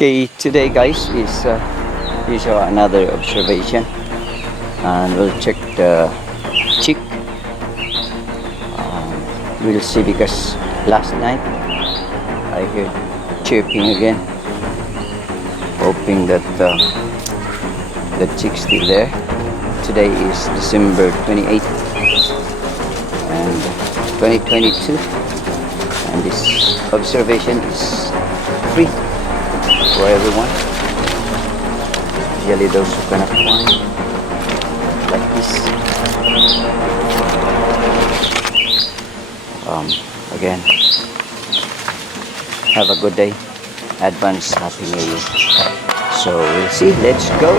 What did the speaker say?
Okay, today guys is another observation, and we'll check the chick. We'll see, because last night I heard chirping again, hoping that the chick's still there. Today is December 28th and 2022, and this observation is free for everyone, especially those who cannot find like this. Again, have a good day, advance happy new year. So we'll see, let's go.